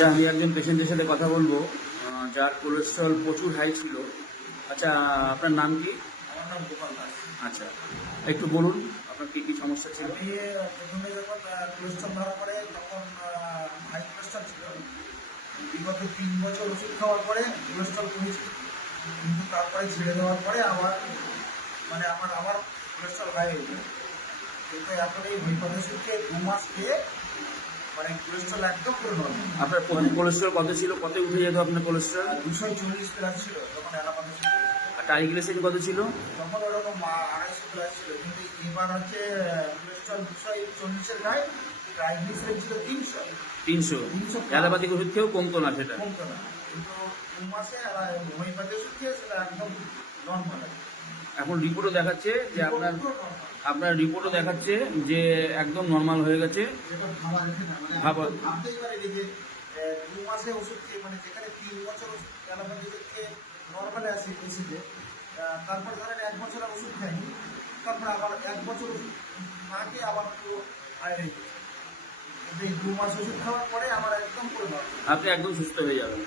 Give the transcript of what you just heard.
আচ্ছা, আমি একজন পেশেন্টের সাথে কথা বলবো যার কোলেস্ট্রল প্রচুর হাই ছিল। আচ্ছা, আপনার নাম কি? আমার নাম গোপাল দাস। আচ্ছা, একটু বলুন আপনার কী কী সমস্যা ছিল। আমি প্রথমে যখন কোলেস্ট্রল ধরা পড়ে তখন হাই কোলেস্ট্রল ছিল। বিগত 3 বছর ওষুধ খাওয়ার পরে কোলেস্ট্রল কমেছে, কিন্তু তারপরে ছেড়ে দেওয়ার পরে আবার আমার কোলেস্ট্রল হাই হয়ে যায়। কিন্তু এখন এই হোমিওপ্যাথি ওষুধকে 2 মাস খেয়ে কোলেস্ট্রল একদম করে নর্মাল। আপনার প্রথম কোলেস্ট্রল কত ছিল? কত উঠে যেত আপনার কোলেস্ট্রল? 240 প্লাস ছিল তখন অ্যানাপাথি ছিল। আর ট্রাইগ্লিসাইড কত ছিল? তখন ওরকম 250 প্লাস ছিল, কিন্তু এবার হচ্ছে কোলেস্ট্রল 240-এর গায়ে, ট্রাইগ্লিসাইড ছিল 300। 300। অ্যালোপ্যাথিক ওষুধ খেয়েও কমতো না সেটা। কমতো না, কিন্তু 2 মাসে হোমিওপ্যাথি ওষুধ খেয়ে সেটা একদম নর্মাল। এখন রিপোর্টও দেখাচ্ছে যে আপনার রিপোর্টও দেখাচ্ছে যে একদম নর্মাল হয়ে গেছে। ভাবতেই পারিনি যে 2 মাসে ওষুধ খেয়ে, যেখানে 3 বছর ওষুধ অ্যালোপ্যাথি ওষুধ খেয়ে নর্মালে আসি এসেছে, তারপর ধরেন 1 বছর ওষুধ খাইনি, তারপর আবার 1 বছর ওষুধ না খেয়ে আবার পুরো হাই হয়ে গেছে। কিন্তু এই 2 মাস ওষুধ খাওয়ার পরে আমার একদম পুরো আপনি একদম সুস্থ হয়ে যাবেন।